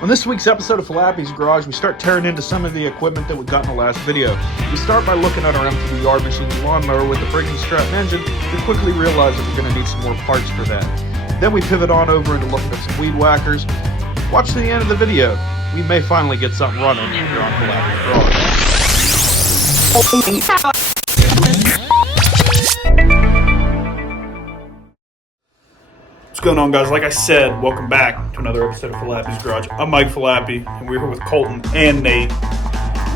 On this week's episode of Flappy's Garage, we start tearing into some of the equipment that we got in the last video. We start by looking at our MTD yard machine lawnmower with the Briggs & Stratton engine. We quickly realize that we're going to need some more parts for that. Then we pivot on over into looking at some weed whackers. Watch to the end of the video. We may finally get something running here on Flappy's Garage. What's going on, guys? Like I said, welcome back to another episode of Flappy's Garage. I'm Mike Flappy, and we're here with Colton and Nate.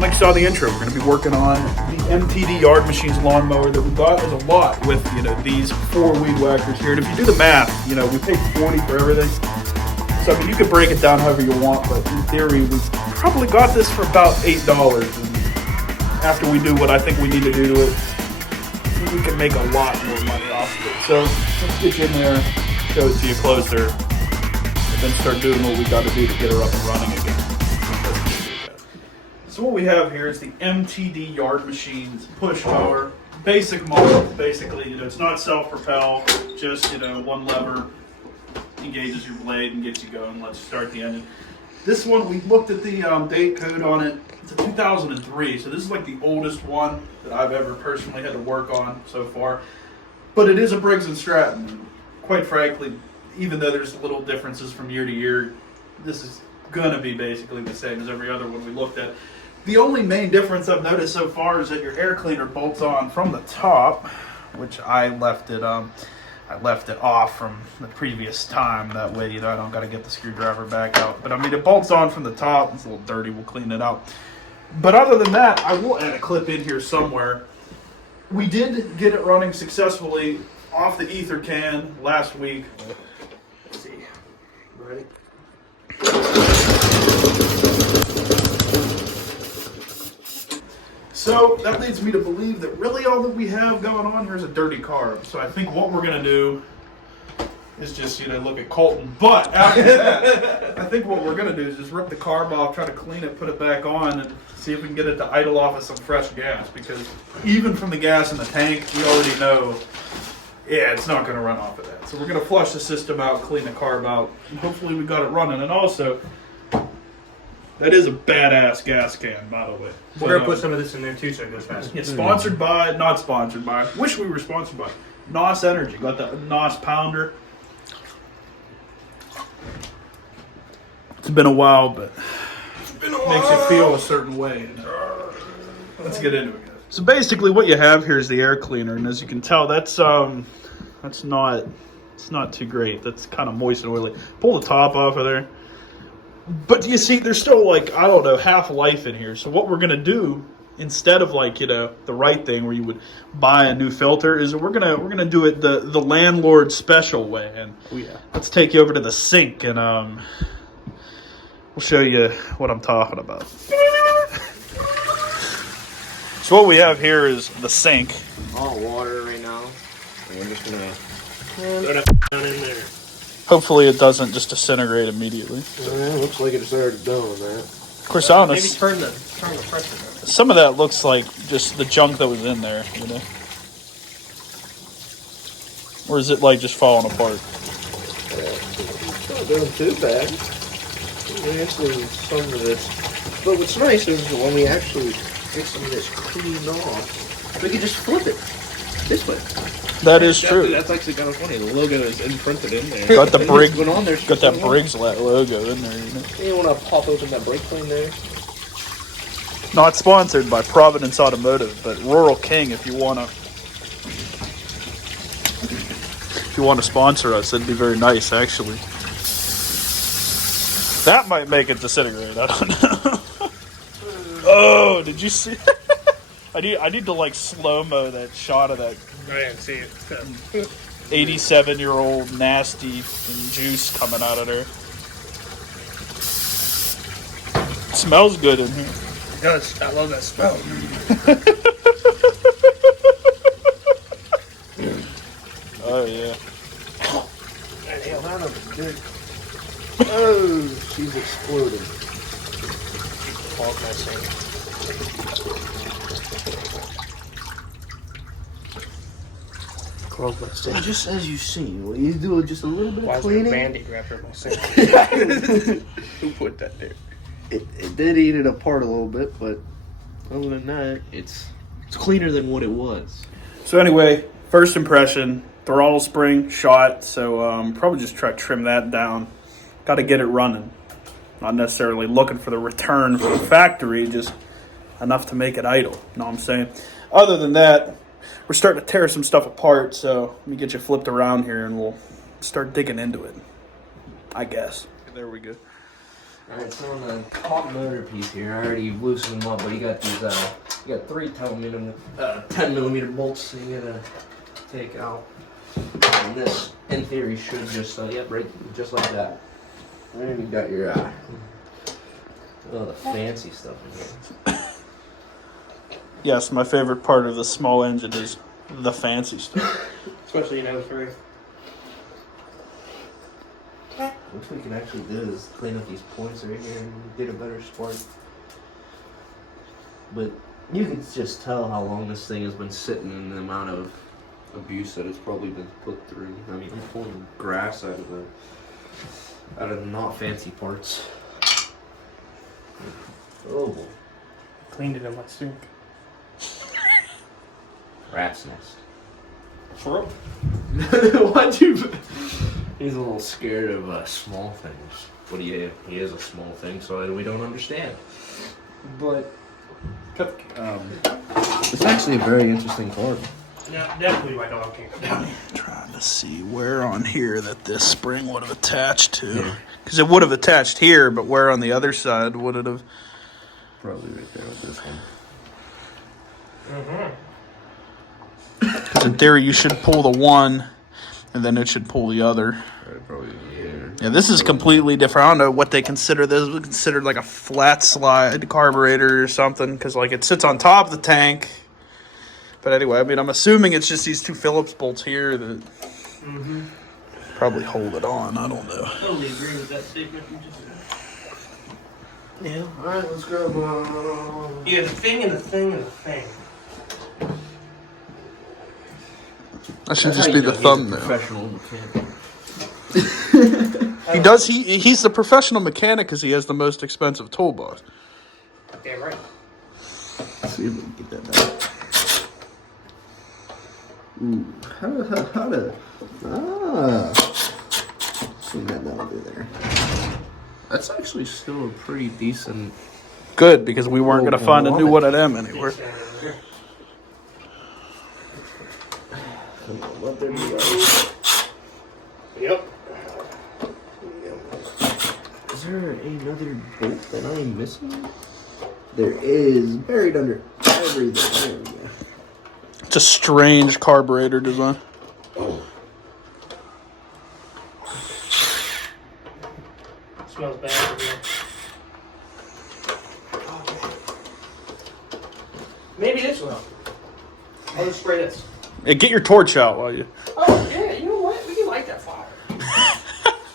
Like you saw in the intro, we're going to be working on the MTD yard machine's lawnmower that we got as a lot with, these 4 weed whackers here. And if you do the math, we paid $40 for everything. So, you could break it down however you want, but in theory, we probably got this for about $8. And after we do what I think we need to do to it, we can make a lot more money off of it. So, let's get you in there. Show it to you closer, and then start doing what we got to do to get her up and running again. So what we have here is the MTD yard machine's push mower, basic mower. Basically, it's not self-propel, just one lever engages your blade and gets you going. Let's start the engine. This one, we looked at the date code on it. It's a 2003, so this is like the oldest one that I've ever personally had to work on so far. But it is a Briggs & Stratton. Quite frankly, even though there's little differences from year to year, this is going to be basically the same as every other one we looked at. The only main difference I've noticed so far is that your air cleaner bolts on from the top, which I left it off from the previous time. That way, I don't got to get the screwdriver back out. But it bolts on from the top. It's a little dirty. We'll clean it out. But other than that, I will add a clip in here somewhere. We did get it running successfully off the ether can last week. Let's see. Ready? So that leads me to believe that really all that we have going on here is a dirty carb. So I think what we're going to do is just, look at Colton. But after that, I think what we're going to do is just rip the carb off, try to clean it, put it back on, and see if we can get it to idle off of some fresh gas. Because even from the gas in the tank, we already know it's not going to run off of that. So we're going to flush the system out, clean the carb out, and hopefully we got it running. And also, that is a badass gas can, by the way. We're going to put some of this in there too, so it goes fast. It's sponsored by, not sponsored by, wish we were sponsored by, NOS Energy. Got the NOS pounder. It's been a while, but makes you feel a certain way. Let's get into it. So basically what you have here is the air cleaner, and as you can tell, it's not too great. That's kind of moist and oily. Pull the top off of there. But you see, there's still half life in here. So what we're gonna do, instead of the right thing where you would buy a new filter, is we're gonna do it the landlord special way. And let's take you over to the sink, and we'll show you what I'm talking about. So what we have here is the sink. All water right now. And we're just gonna put it down in there. Hopefully it doesn't just disintegrate immediately. Looks like it's already done that. Of course, honest. Maybe turn the pressure down. Some of that looks like just the junk that was in there, Or is it just falling apart? It's not doing too bad. Actually, some of this. But what's nice is when we actually get some of this cleaned off, we can just flip it this way. That is true. That's actually kind of funny. The logo is imprinted in there. Got the Briggs. Got that Briggs logo in there. You want to pop open that brake clean there? Not sponsored by Providence Automotive, but Rural King. If you want to sponsor us, that'd be very nice, actually. That might make it disintegrate. I don't know. Oh, did you see? I need to slow-mo that shot of that. I didn't see it. 87-year-old nasty and juice coming out of there. It smells good in here. It does. I love that smell. Oh yeah. I nailed out of it, dude. Oh, she's exploding. Clog my sink. Clog my sink. Well, just as you see, will you do just a little bit of cleaning? Why is there a Band-Aid wrapped around my sink? Who put that there? It did eat it apart a little bit, but other than that, it's cleaner than what it was. So anyway, first impression, throttle spring shot, so probably just try to trim that down. Got to get it running. Not necessarily looking for the return from the factory, just enough to make it idle. You know what I'm saying? Other than that, we're starting to tear some stuff apart, so let me get you flipped around here and we'll start digging into it, I guess. There we go. Alright, so on the top motor piece here, I already loosened them up, but you got these, you got 3 10 millimeter bolts that you gotta take out. And this, in theory, should just, right, just like that. And then you got your, the fancy stuff in here. Yes, my favorite part of the small engine is the fancy stuff. Especially in 03. What we can actually do is clean up these points right here and get a better spark. But you can just tell how long this thing has been sitting and the amount of abuse that it's probably been put through. I mean, I'm pulling grass out of the not fancy parts. Oh, Cleaned it in my sink. rat's nest. For real? Why'd you? He's a little scared of small things. But he is a small thing, so we don't understand. But it's actually a very interesting car. Yeah, definitely my dog can't come down. Trying to see where on here that this spring would have attached to. Because it would have attached here, but where on the other side would it have? Probably right there with this one. Because in theory, you should pull the one, and then it should pull the other. Probably here. Yeah, this is completely different. I don't know what they consider this. We consider like a flat slide carburetor or something, because like it sits on top of the tank. But anyway, I mean, I'm assuming it's just these 2 Phillips bolts here that probably hold it on. I don't know. I totally agree with that statement you just said. Yeah. All right, let's grab. Yeah, the thing and the thing and the thing. That should just be the thumbnail. Professional mechanic. He does. He's the professional mechanic because he has the most expensive toolbox. Damn right. Let's see if we can get that back. Ooh, how to swing that down over there. That's actually still a pretty decent. Good, because we weren't going to find a new one of them anywhere. Let there be Yep. Is there another bolt that I'm missing? There is, buried under everything. There we go. It's a strange carburetor design. Smells bad over here. Maybe this will help. I'll just spray this. Hey, get your torch out while you. Oh, yeah, you know what? We can light that fire.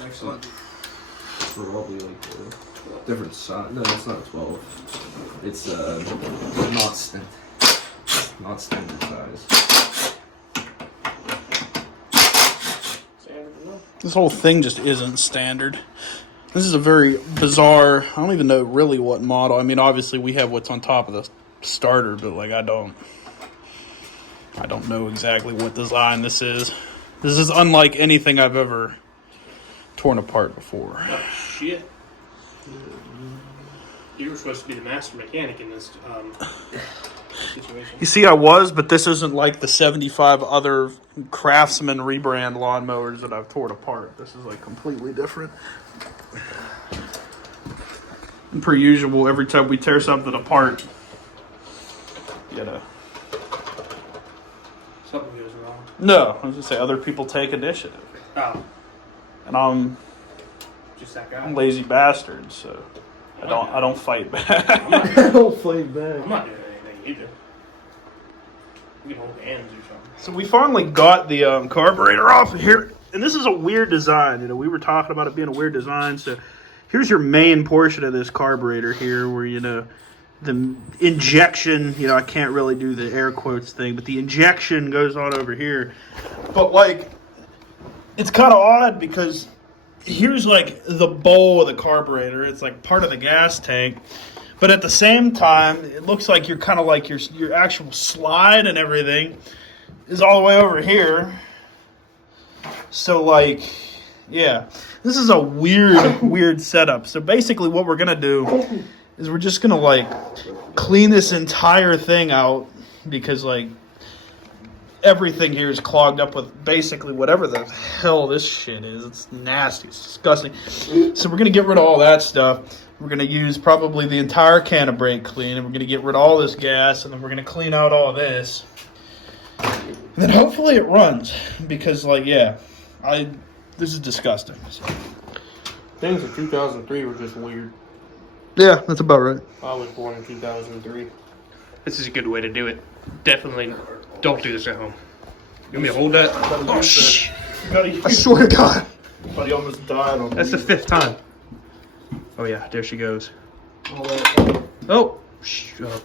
Excellent. Probably like a different size. No, it's not 12. It's not standard. Not standard size. Standard enough. This whole thing just isn't standard. This is a very bizarre. I don't even know really what model. I mean, obviously we have what's on top of the starter, but like I don't know exactly what design this is. This is unlike anything I've ever torn apart before. Oh, shit. You were supposed to be the master mechanic in this situation. You see, I was, but this isn't like the 75 other Craftsman rebrand lawnmowers that I've torn apart. This is like completely different. And per usual, every time we tear something apart, you know. Something goes wrong. No, I was gonna say other people take initiative, Oh, and I'm just that guy. a lazy bastard, so I don't fight back. I don't fight back. I'm not doing anything either. We can hold hands or something. So we finally got the carburetor off of here, and this is a weird design. You know, we were talking about it being a weird design. So here's your main portion of this carburetor here, where you know the injection. You know, I can't really do the air quotes thing, but the injection goes on over here. But like, it's kind of odd because here's like the bowl of the carburetor. It's like part of the gas tank. But at the same time, it looks like you're kind of like your actual slide and everything is all the way over here. So like, yeah, this is a weird setup. So basically what we're going to do is we're just going to like clean this entire thing out because like everything here is clogged up with basically whatever the hell this shit is. It's nasty. It's disgusting. So we're going to get rid of all that stuff. We're going to use probably the entire can of brake clean, and we're going to get rid of all this gas, and then we're going to clean out all this. And then hopefully it runs, because, like, yeah, this is disgusting. So. Things in 2003 were just weird. Yeah, that's about right. I was born in 2003. This is a good way to do it. Definitely don't do this at home. You want me to hold that? Oh, shit. I swear to God. Buddy almost died on That's the 5th time. Oh, yeah, there she goes. Oh, shut up.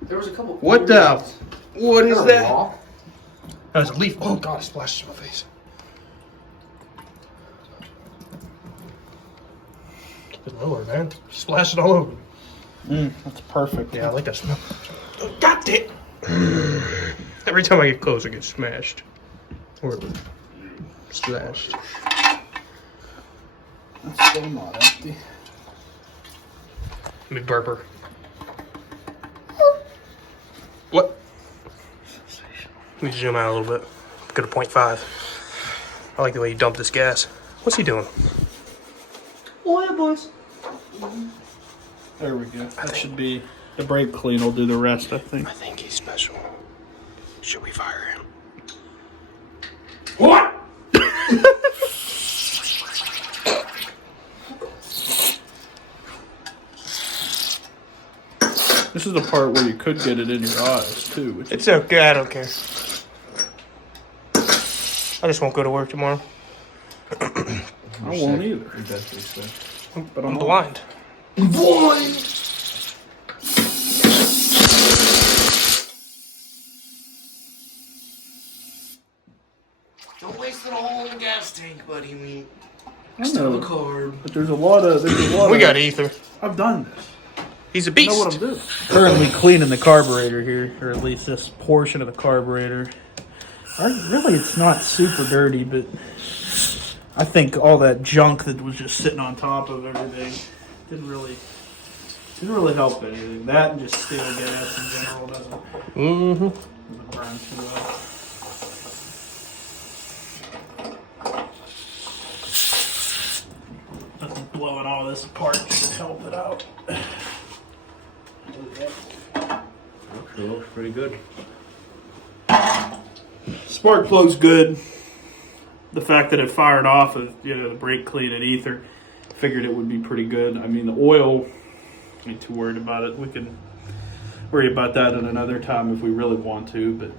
There was a couple. What the? What is that? Raw? That was a leaf. Oh, God, it splashed in my face. Keep it lower, man. Splash it all over. That's perfect. Yeah, I like that smell. Oh, God damn. Every time I get close, I get smashed. Or splashed. That's still not empty. Let me burp her. What? Let me zoom out a little bit. Go to 0.5. I like the way you dump this gas. What's he doing? Oil, boys. There we go. That should be the brake clean. Will do the rest, I think. I think he's special. Should we fire him? What? This is the part where you could get it in your eyes too. Which It's okay. I don't care. I just won't go to work tomorrow. I won't either. But I'm blind. Blind. Don't waste it all in the gas tank, buddy. I mean, still a carb. But there's a lot of. We got ether. I've done this. He's a I beast. know what I'm doing. Currently cleaning the carburetor here, or at least this portion of the carburetor. Really, it's not super dirty, but I think all that junk that was just sitting on top of everything didn't really help anything. That and just steel gas in general doesn't burn too well. Nothing blowing all this apart should help it out. Actually, looks pretty good. Spark plug's good. The fact that it fired off of the brake clean and ether, figured it would be pretty good. I mean, the oil, I ain't too worried about it. We can worry about that at another time if we really want to, but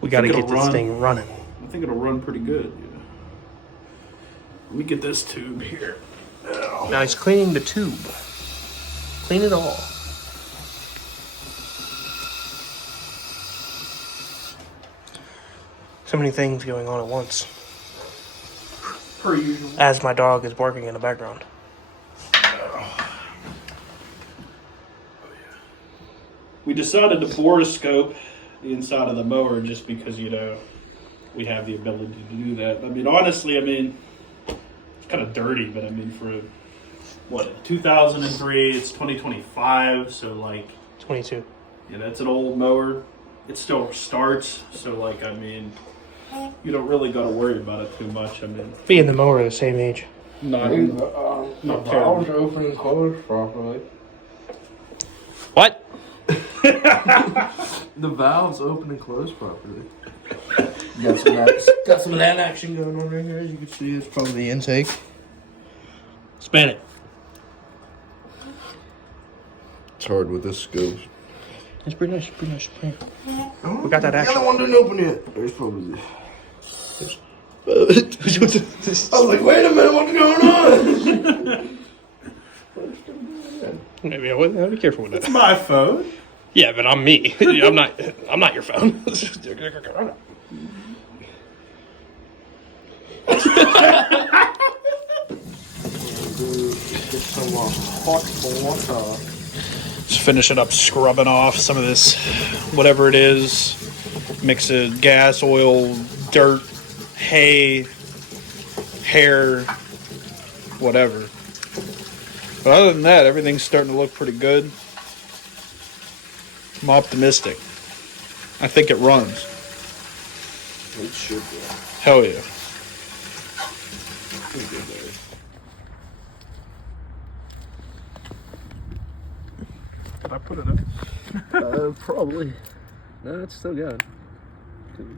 We got to get this thing running. I think it'll run pretty good. Let me get this tube here. Now he's cleaning the tube. Clean it all. So many things going on at once. Per usual. As my dog is barking in the background. We decided to borescope the inside of the mower just because, we have the ability to do that. I mean, honestly, it's kind of dirty, but for 2003, it's 2025, so 22. Yeah, that's an old mower. It still starts, so you don't really got to worry about it too much. Me and the mower are the same age. Not The valves are open and closed properly. What? The valves open and close properly. Got some of that action going on right here. As you can see, it's probably the intake. Span it. It's hard with this scope. It's pretty nice. We got that action. The other one didn't open yet. There's probably I was like, wait a minute, what's going on? Maybe I wasn't. I'll be careful with that. It's my phone. Yeah, but I'm me. I'm not your phone. Get some hot water. Just finishing up scrubbing off some of this, whatever it is, mix of gas, oil, dirt, hay, hair, whatever. But other than that, everything's starting to look pretty good. I'm optimistic. I think it runs. It should be. Hell yeah. Did I put it up? Probably. No, it's still going. It's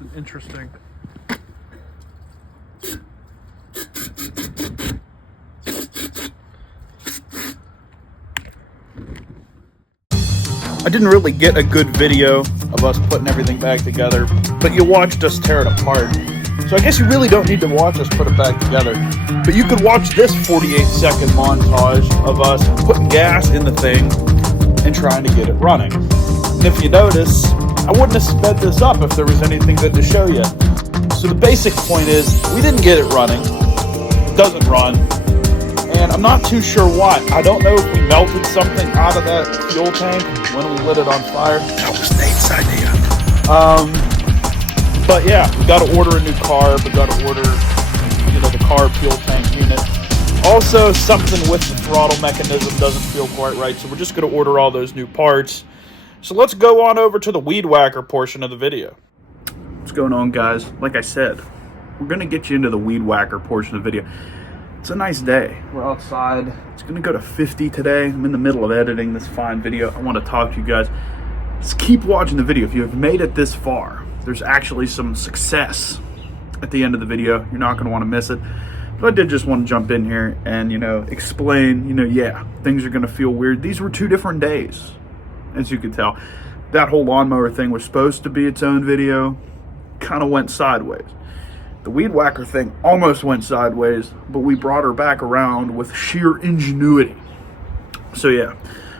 an interesting. I didn't really get a good video of us putting everything back together, but you watched us tear it apart. So I guess you really don't need to watch us put it back together. But you could watch this 48-second montage of us putting gas in the thing and trying to get it running. And if you notice, I wouldn't have sped this up if there was anything good to show you. So the basic point is, we didn't get it running. It doesn't run. And I'm not too sure why. I don't know if we melted something out of that fuel tank when we lit it on fire. That was Nate's idea. But yeah, we got to order a new carb. We got to order, the carb fuel tank unit. Also, something with the throttle mechanism doesn't feel quite right, so we're just going to order all those new parts. So let's go on over to the weed whacker portion of the video. What's going on, guys? Like I said, we're going to get you into the weed whacker portion of the video. It's a nice day. We're outside. It's going to go to 50 today. I'm in the middle of editing this fine video. I want to talk to you guys. Just keep watching the video. If you have made it this far, there's actually some success at the end of the video. You're not going to want to miss it. But I did just want to jump in here and, explain, yeah, things are going to feel weird. These were 2 different days, as you could tell. That whole lawnmower thing was supposed to be its own video. Kind of went sideways. The weed whacker thing almost went sideways, but we brought her back around with sheer ingenuity. So yeah,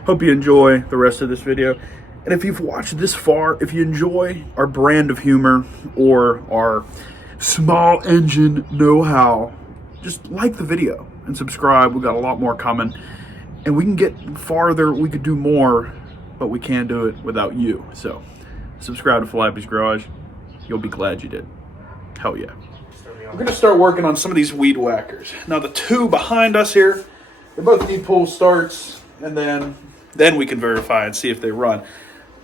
hope you enjoy the rest of this video. And if you've watched this far, if you enjoy our brand of humor or our small engine know-how, just like the video and subscribe. We've got a lot more coming. And we can get farther, we could do more, but we can't do it without you. So subscribe to Flappy's Garage. You'll be glad you did. Hell yeah. We're going to start working on some of these weed whackers. Now the 2 behind us here, they both need pull starts, and then we can verify and see if they run.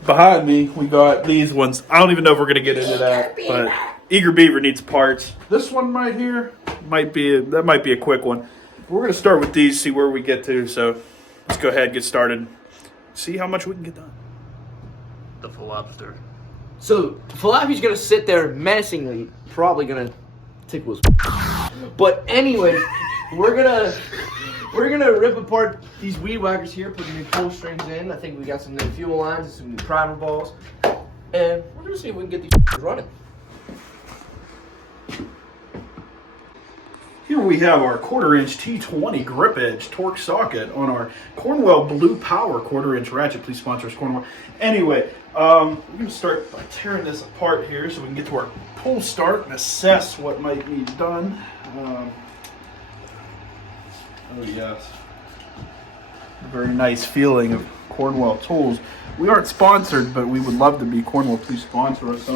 Behind me, we got these ones. I don't even know if we're going to get into that, but Eager Beaver needs parts. This one right here might be a quick one. We're going to start with these, see where we get to. So let's go ahead and get started. See how much we can get done. The full lobster. So Flappy's gonna sit there menacingly, probably gonna tickle his. But anyways, we're gonna rip apart these weed whackers here, put new pull strings in. I think we got some new fuel lines and some new primer balls, and we're gonna see if we can get these running. Here we have our 1/4-inch T20 grip edge torque socket on our Cornwell Blue Power 1/4-inch ratchet. Please sponsor us, Cornwell. Anyway, we're going to start by tearing this apart here so we can get to our pull start and assess what might need done. Oh yes, a very nice feeling of Cornwell tools. We aren't sponsored, but we would love to be. Cornwell, please sponsor us.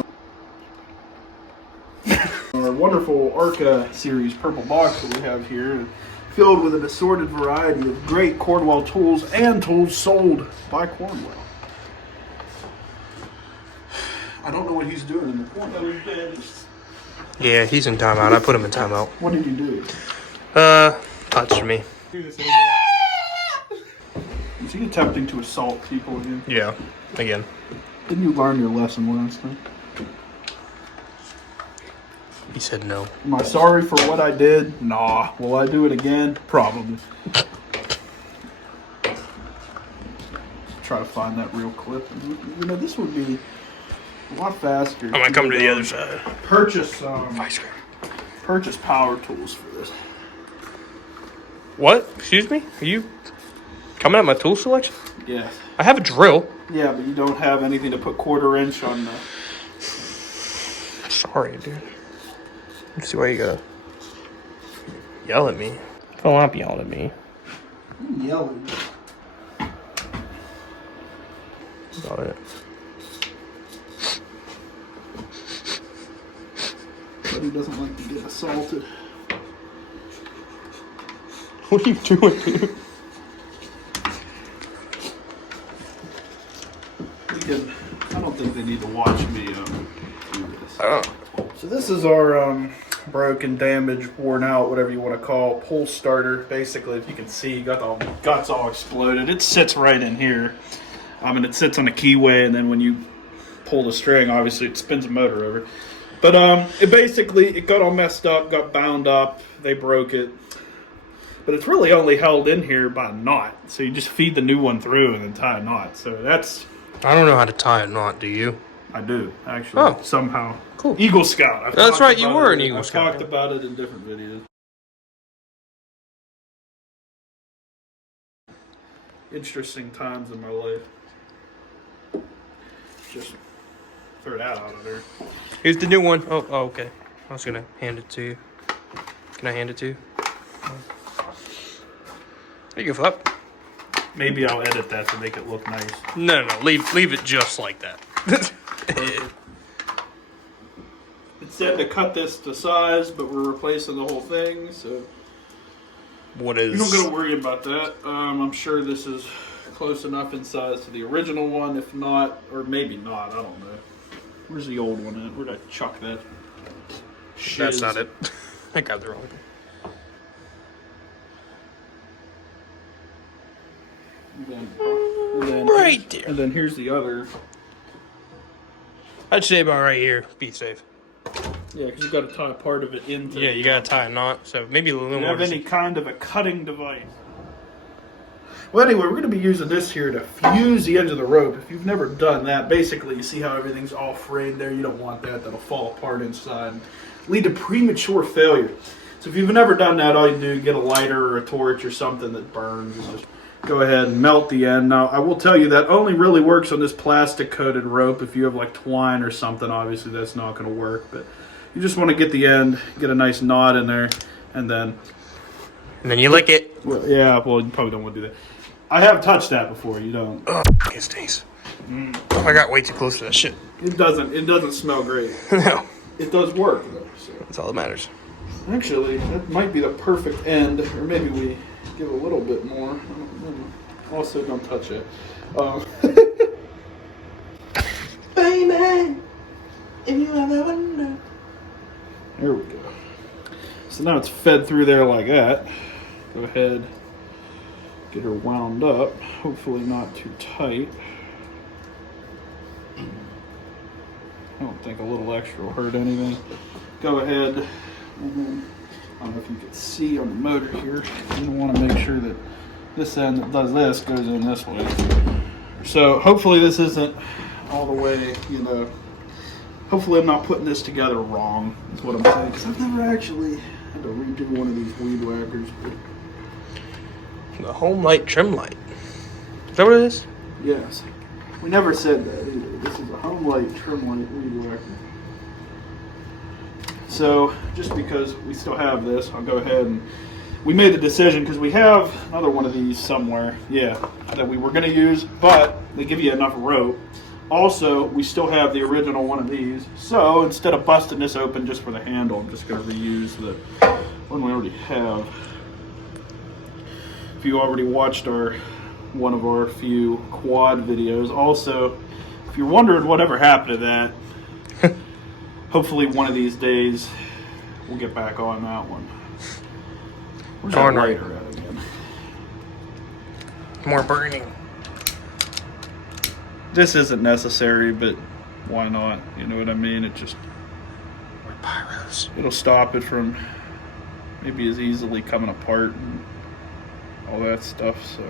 Our wonderful Arca series purple box that we have here, filled with an assorted variety of great Cornwell tools and tools sold by Cornwell. I don't know what he's doing in the corner. Yeah, he's in timeout. I put him in timeout. What did you do? Touched me. Is he attempting to assault people again? Yeah, again. Didn't you learn your lesson last time? He said no. Am I sorry for what I did? Nah. Will I do it again? Probably. Try to find that real clip. This would be a lot faster. I might come to the other side. Purchase Ice cream. purchase power tools for this. What? Excuse me? Are you coming at my tool selection? Yes. I have a drill. Yeah, but you don't have anything to put 1/4-inch on the... Sorry, dude. Let's see why you got. Yell at me. Don't want to yell at me. I'm yelling. Got it. But he doesn't like to get assaulted. What are you doing, dude? I don't think they need to watch me do this. Oh. So this is our broken, damaged, worn out, whatever you want to call, pull starter. Basically, if you can see, got the guts all exploded. It sits right in here. And it sits on a keyway, and then when you pull the string, obviously it spins the motor over. But it got all messed up, got bound up. They broke it. But it's really only held in here by a knot. So you just feed the new one through and then tie a knot. So that's... I don't know how to tie a knot, do you? I do, actually. Oh. Somehow. Cool. Eagle Scout. That's right, you were an Eagle Scout. I've talked about it in different videos. Interesting times in my life. Just throw that out of there. Here's the new one. Oh, okay. I was gonna hand it to you. Can I hand it to you? There you go, Flap. Maybe I'll edit that to make it look nice. No. Leave it just like that. It said to cut this to size, but we're replacing the whole thing, so What is? you don't gotta worry about that. I'm sure this is close enough in size to the original one. If not, or maybe not, I don't know. Where's the old one at? Where'd I chuck that? That's not it. I got the wrong thing. And then Right there. And then here's the other. I'd say about right here. Be safe. Yeah, because you got to tie part of it into. Yeah, you gotta tie a knot. So maybe a little Do you more. have any kind of a cutting device? Well, anyway, we're going to be using this here to fuse the end of the rope. If you've never done that, basically, you see how everything's all frayed there. You don't want that. That'll fall apart inside and lead to premature failure. So if you've never done that, all you do, get a lighter or a torch or something that burns and just go ahead and melt the end. Now, I will tell you that only really works on this plastic-coated rope. If you have, like, twine or something, obviously that's not going to work. But you just want to get the end, get a nice knot in there, and then you lick it. well, yeah, well, you probably don't want to do that. I have touched that before. You don't. Oh, it stinks. I got way too close to that shit. It doesn't smell great. No. It does work though. So. That's all that matters. Actually, that might be the perfect end, or maybe we give a little bit more. I don't know. Also, don't touch it. Baby, if you ever wonder. There we go. So now it's fed through there like that. Go ahead. Get her wound up, hopefully not too tight. I don't think a little extra will hurt anything. Go ahead, and then, I don't know if you can see on the motor here, you want to make sure that this end that does this goes in this way. So hopefully this isn't all the way, hopefully I'm not putting this together wrong, is what I'm saying, because I've never actually had to redo one of these weed whackers. The home light trim light. Is that what it is? Yes. We never said that either. This is a home light, trim light, weed whacker. So, just because we still have this, I'll go ahead and... We made the decision because we have another one of these somewhere, that we were going to use, but they give you enough rope. Also, we still have the original one of these. So, instead of busting this open just for the handle, I'm just going to reuse the one we already have. If you already watched one of our few quad videos. Also, if you're wondering whatever happened to that, hopefully one of these days we'll get back on that one. Where's that lighter at again? More burning. This isn't necessary, but why not? You know what I mean? It just... More pyros. It'll stop it from maybe as easily coming apart and all that stuff, so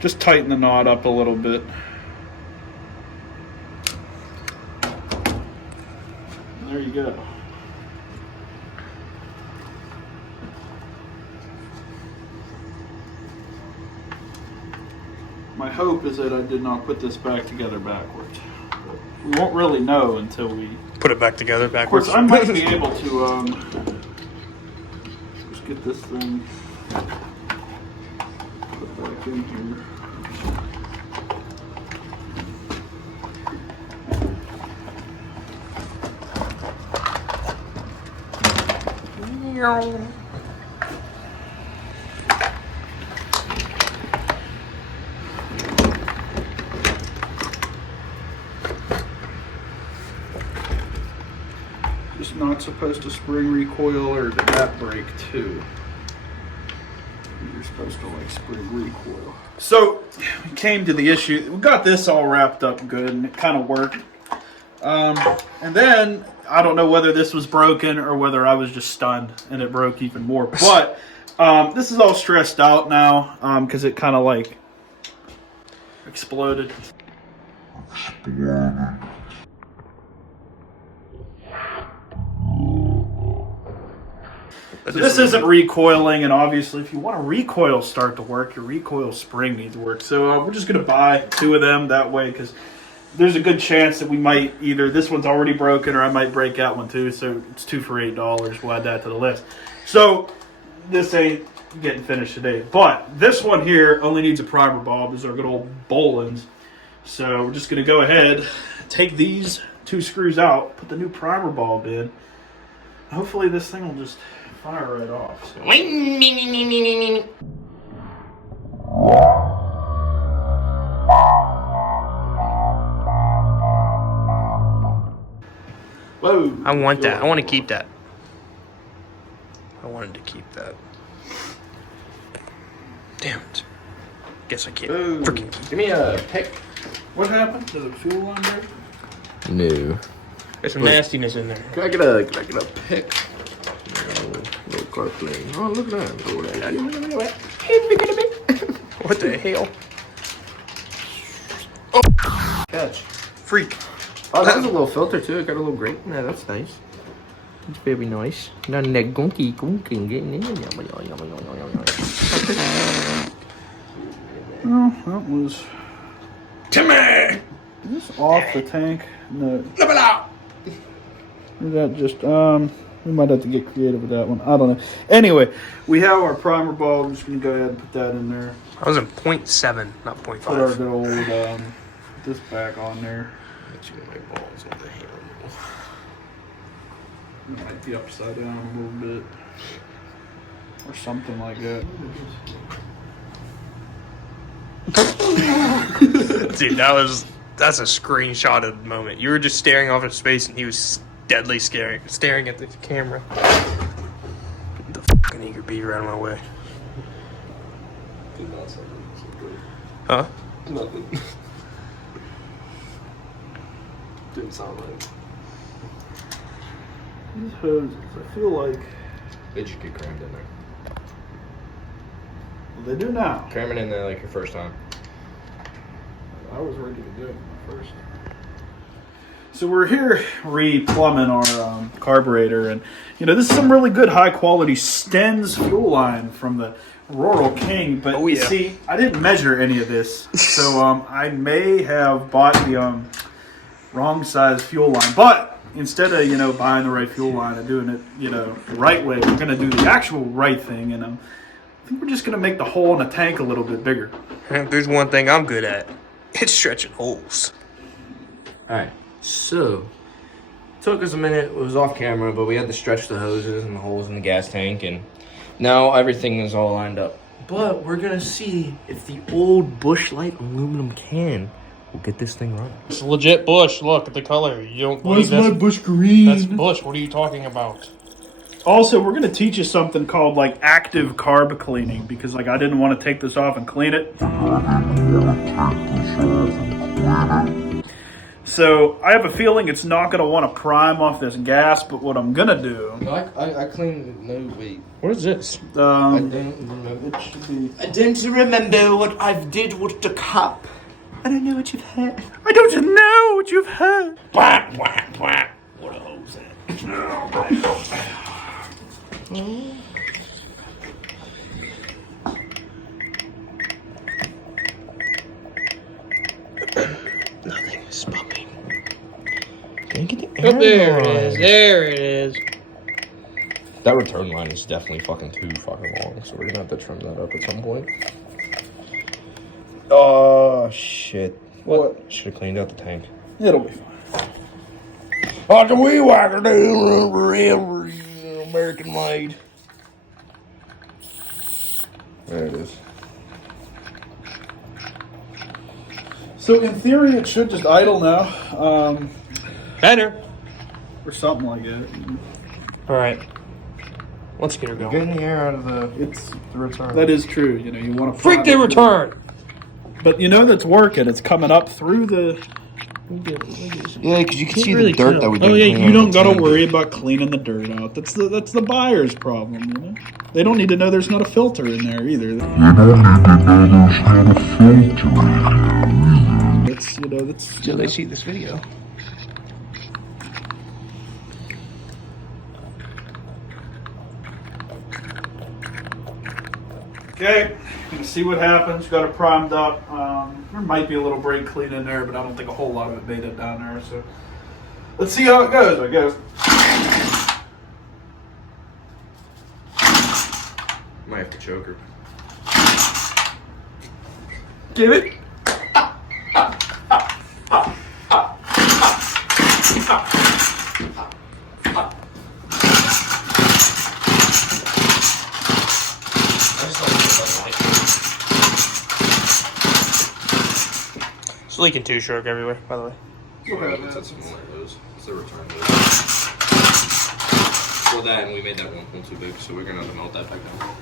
just tighten the knot up a little bit. And there you go. My hope is that I did not put this back together backwards. But we won't really know until we put it back together Of backwards. course, I might be able to get this thing put back in here. Just not supposed to spring recoil, or did that break too? You're supposed to like spring recoil. So we came to the issue. We got this all wrapped up good, and it kind of worked. And then I don't know whether this was broken or whether I was just stunned and it broke even more. But this is all stressed out now because it kind of like exploded. So this isn't recoiling, and obviously if you want a recoil start to work, your recoil spring needs to work. So we're just going to buy 2 of them that way, because there's a good chance that we might either, this one's already broken, or I might break that one too. So it's 2 for $8. We'll add that to the list. So this ain't getting finished today, but this one here only needs a primer bulb. These are good old bolens. So we're just going to go ahead, take these 2 screws out, put the new primer bulb in. Hopefully this thing will just fire right off. So. Whoa. I want that. I want to keep that. I wanted to keep that. Damn it. Guess I can't freaking keep it. Give me a pick. What happened? Does it fuel on there? No. There's some nastiness in there. Can I get a pick? Little car plane. Oh, look at that. What the hell? Catch. Freak. Oh, that has a little filter too. It got a little grate. Yeah, that's nice. It's very nice. None that gunky gunking getting in. Oh, that was. Timmy! Is this off the tank? No. Level out! Is that just we might have to get creative with that one. I don't know. Anyway, we have our primer bulb. I'm just gonna go ahead and put that in there. I was in 0.7, not 0.5. Put our good old this back on there. Let you get my balls on the handle. It might be upside down a little bit, or something like that. Dude, that's a screenshot of the moment. You were just staring off into space, and he was deadly staring at the camera. Get the fucking eager beaver out of my way. Huh? Nothing. Didn't sound right. These hoses, I feel like They just get crammed in there. they do now. Cram it in there like your first time. I was ready to do it first. So we're here re-plumbing our carburetor, and this is some really good high quality Sten's fuel line from the Rural King. But Oh, yeah. you see, I didn't measure any of this, so I may have bought the wrong size fuel line. But instead of buying the right fuel line and doing it the right way, we're gonna do the actual right thing, and I think we're just gonna make the hole in the tank a little bit bigger. If there's one thing I'm good at, it's stretching holes. Alright, so took us a minute. It was off camera, but we had to stretch the hoses and the holes in the gas tank, and now everything is all lined up. But we're gonna see if the old Busch Light aluminum can will get this thing running. It's a legit bush. Look at the color. You don't believe that's Busch green? That's bush. What are you talking about? Also, we're going to teach you something called active carb cleaning, because I didn't want to take this off and clean it. So I have a feeling it's not going to want to prime off this gas, but what I'm going to do... No, I cleaned. No, wait. What is this? I didn't remember. It should be... I didn't remember what I did with the cup. I don't know what you've had. I don't know what you've heard. Whack, whack, whack. What a hose at. Nothing is pumping. Can't get the Oh, there it air is. on. There it is. That return line is definitely fucking too fucking long, so we're gonna have to trim that up at some point. Oh, shit. What? Should have cleaned out the tank. It'll be fine. Oh, the weed whacker, dude. American made. There it is. So in theory, it should just idle now, Better. or something like that. All right. Let's get her going. Getting the air out of the return. That is true. You know, you want to Freak the return. but you know that's working. It's coming up through the. Yeah, because you can see really the dirt tell. that we did. Oh yeah, you don't gotta worry about cleaning the dirt out. That's the buyer's problem. You know, they don't need to know there's not a filter in there either. That's that's. Till they see this video. Okay, gonna see what happens. Got it primed up. There might be a little brake clean in there, but I don't think a whole lot of it made it down there. So let's see how it goes, I guess. Might have to choke her. Give it. It's leaking too, Shark, everywhere, by the way. Let's add some more of those. It's the return hose. For that, and we made that one too big, so we're gonna have to melt that back down.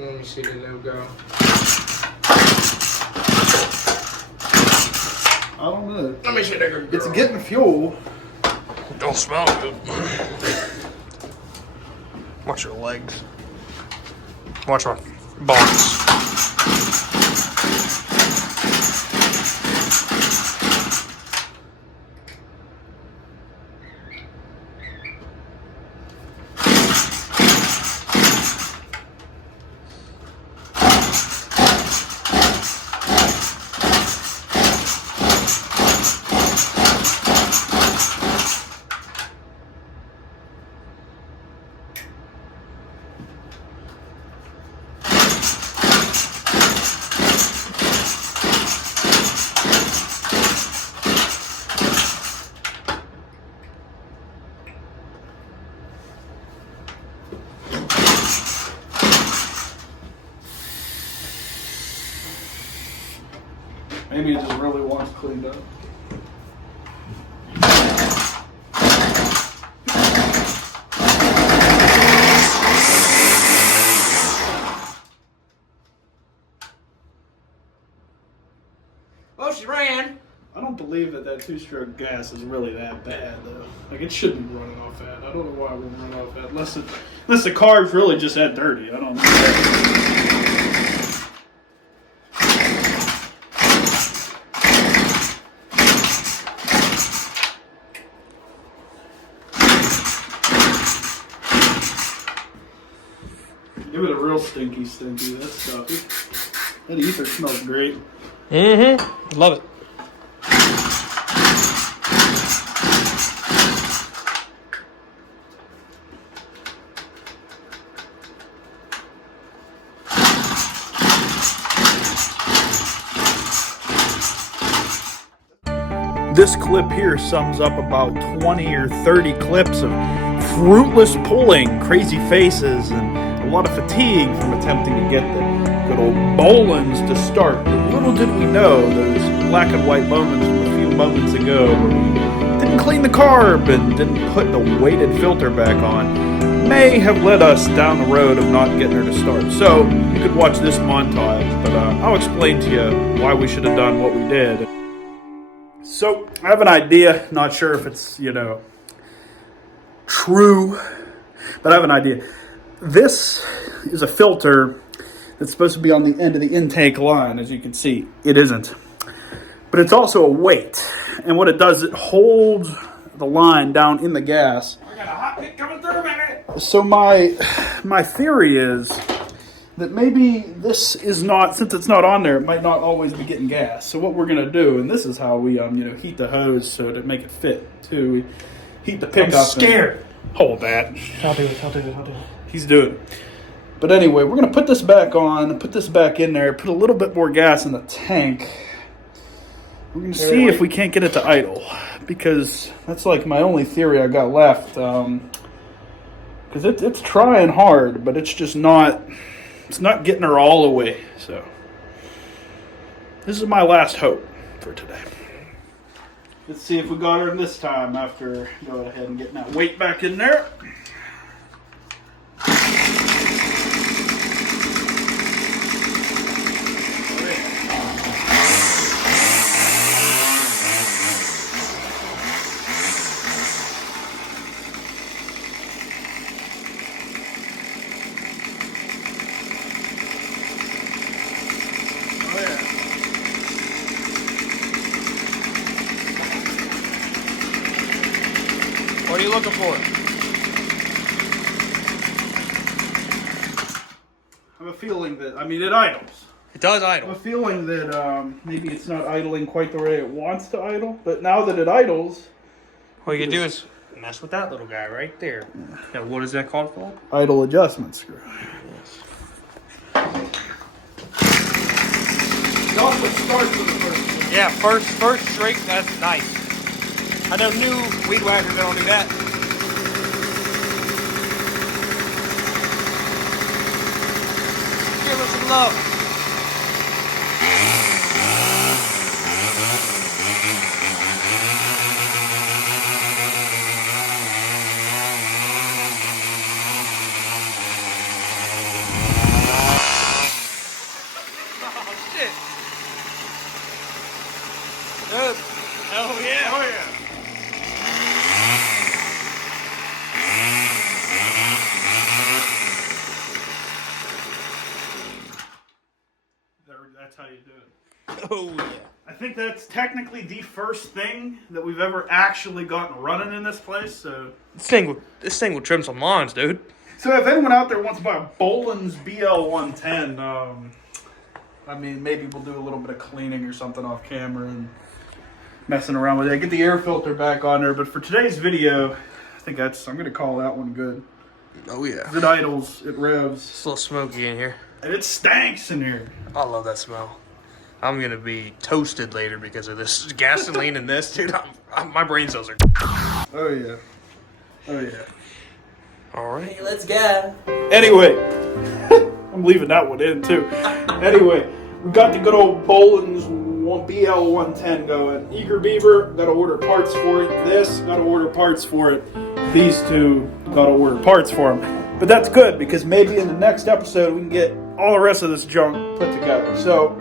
Let me see the logo. I don't know. Let me see the girl. It's getting fuel. Don't smell good. Watch your legs. Watch my balls. Maybe it just really wants cleaned up. Oh, she ran. I don't believe that two-stroke gas is really that bad, though. Like, it shouldn't be running off that. I don't know why it wouldn't run off that. Unless the car's really just that dirty. I don't know. Give it a real stinky, that stuff. That ether smells great. Mm-hmm. Love it. This clip here sums up about 20 or 30 clips of fruitless pulling, crazy faces, and a lot of fatigue from attempting to get the good old bolens to start. But little did we know those black and white moments from a few moments ago where we didn't clean the carb and didn't put the weighted filter back on may have led us down the road of not getting her to start. So you could watch this montage, but I'll explain to you why we should have done what we did. So I have an idea, not sure if it's, true, but I have an idea. This is a filter It's supposed to be on the end of the intake line. As you can see, it isn't. But it's also a weight. And what it does, it holds the line down in the gas. I got a hot pick coming through, baby. So my theory is that maybe this is not, since it's not on there, it might not always be getting gas. So what we're gonna do, and this is how we heat the hose so to make it fit too. We heat the pickup. I'm scared. Hold that. I'll do it. He's doing it. But anyway, we're gonna put this back on, put this back in there, put a little bit more gas in the tank. We're gonna see if we can't get it to idle, because that's like my only theory I got left. Because it's trying hard, but it's just not. It's not getting her all the way. So this is my last hope for today. Let's see if we got her this time after going ahead and getting that weight back in there. What are you looking for? I have a feeling that, it idles. It does I have a idle. feeling that maybe it's not idling quite the way it wants to idle, but now that it idles, What you can do is mess with that little guy right there. Now, what is that called for? idle adjustment screw. It also starts with the first one. Yeah, first straight. That's nice. I know new weed whackers that don't do that. Give us some love. Oh shit! Good. Oh yeah! Oh yeah! That's how you do it. Oh yeah! I think that's technically the first thing that we've ever actually gotten running in this place. So This thing will trim some lawns, dude. if anyone out there wants to buy a Bolens BL110, maybe we'll do a little bit of cleaning or something off camera and messing around with it. Get the air filter back on there. But for today's video, I think I'm going to call that one good. Oh yeah! It idles, it revs, It's a little smoky in here. and it stanks in here. I love that smell. I'm gonna be toasted later because of this gasoline and this, dude. My brain cells are. Oh yeah. Oh yeah. All right. Hey, let's go. Anyway, I'm leaving that one in too. Anyway, we got the good old Bolens BL110 going. Eager Beaver, got to order parts for it. This, got to order parts for it. These two, got to order parts for them. But that's good, because maybe in the next episode we can get all the rest of this junk put together. So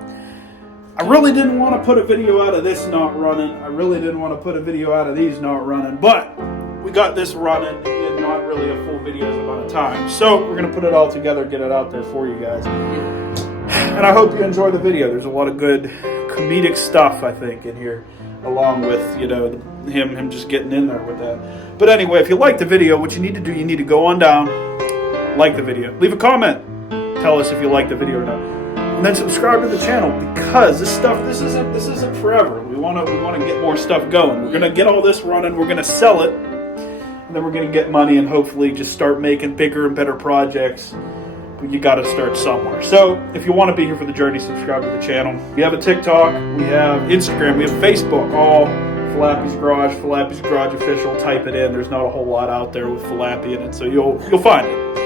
I really didn't want to put a video out of this not running. I really didn't want to put a video out of these not running. But we got this running in not really a full video's amount of time. So we're going to put it all together, get it out there for you guys. And I hope you enjoy the video. There's a lot of good comedic stuff, I think, in here, along with, him just getting in there with that. But anyway, if you like the video, what you need to do, you need to go on down, like the video, leave a comment, tell us if you like the video or not, and then subscribe to the channel, because this isn't forever. We want to get more stuff going. We're gonna get all this running. We're gonna sell it, and then we're gonna get money and hopefully just start making bigger and better projects. But you got to start somewhere. So if you want to be here for the journey, subscribe to the channel. We have a TikTok, we have Instagram, we have Facebook, all Falappy's Garage Official. Type it in. There's not a whole lot out there with Falappy in it, so you'll find it.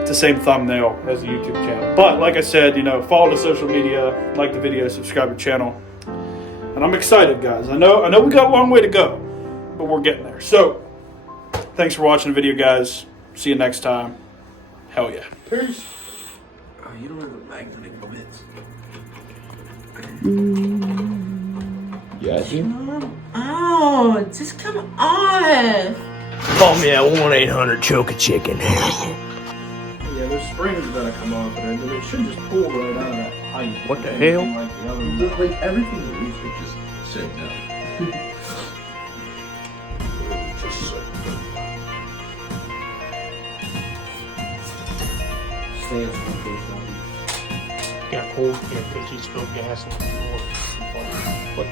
It's the same thumbnail as the YouTube channel. But like I said, follow the social media, like the video, subscribe to the channel. And I'm excited, guys. I know we got a long way to go, but we're getting there. So thanks for watching the video, guys. See you next time. Hell yeah. Peace. Oh, you don't have a magnetic bits. Yeah, Oh, just come on. call me at 1-800-CHOKE-A-CHICKEN. Yeah, there's spring's gonna come off of it, but it should just pull right out of that pipe. What the Anything hell? Like the other one. Like everything that we just said no. Just so. Stands for occasional. Got cold here because he spilled gas on the floor. What?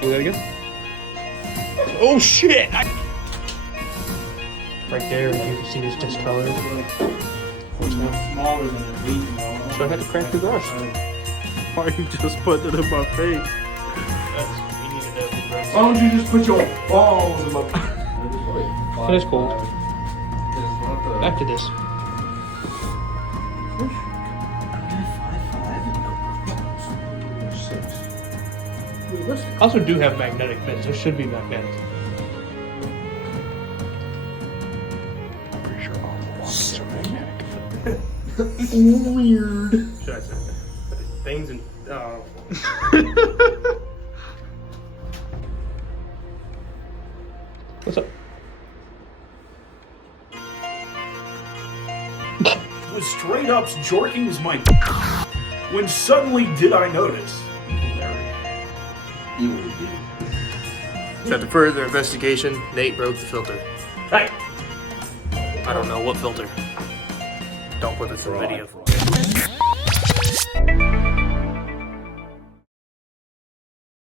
Do that again? Oh shit! Right there, you can see it's discolored. It's smaller than the weed. So I had to crack the brush. Why are you just putting it in my face? We needed a brush. Why don't you just put your balls in my It is cold. Back to this. I also do have magnetic bits. There should be magnetic. I'm pretty sure all the walls are magnetic. Weird. Should I say things and what's up? Was straight up jorking's my when suddenly did I notice. You will do. So after further investigation, Nate broke the filter. Hey! I don't know what filter. Don't put this in the video.